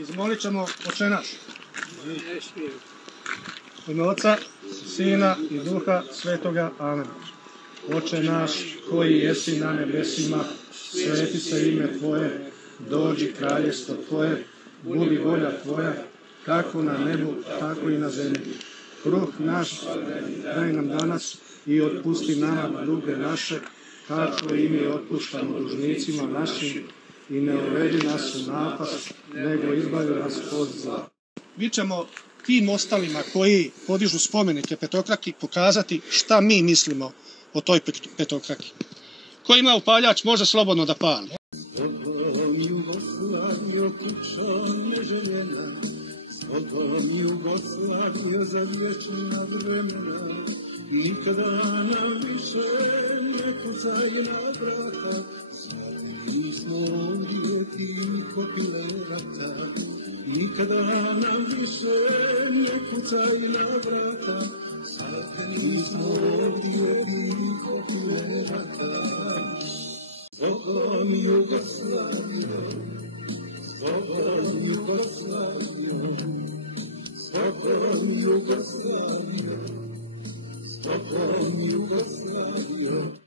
Izmolit ćemo Oče naš. U ime Oca, Sina i Duha Svetoga. Amen. Oče naš, koji jesi na nebesima, sveti se ime Tvoje, dođi kraljestvo Tvoje, budi volja Tvoja, kako na nebu, tako i na zemlji. Kruh naš daj nam danas i otpusti nama duge naše, kako i mi otpuštamo dužnicima našim, i ne uvedi nas u napast, nego izbavi nas od zla. Mi ćemo tim ostalima koji podižu spomenike petokraki pokazati šta mi mislimo o toj petokraki. Ko ima upaljač može slobodno da pali. Jugoslavija za vječna vremena, nikada nam više ne kucaj na vrata, sad nismo ovdje tiho pilerata, nikada nam više ne kucaj na vrata, sad nismo ovdje tiho pilerata. Zbogom Jugoslavija, zbogom Jugoslavija, Stockholm, Yugoslavia. Stockholm, Yugoslavia.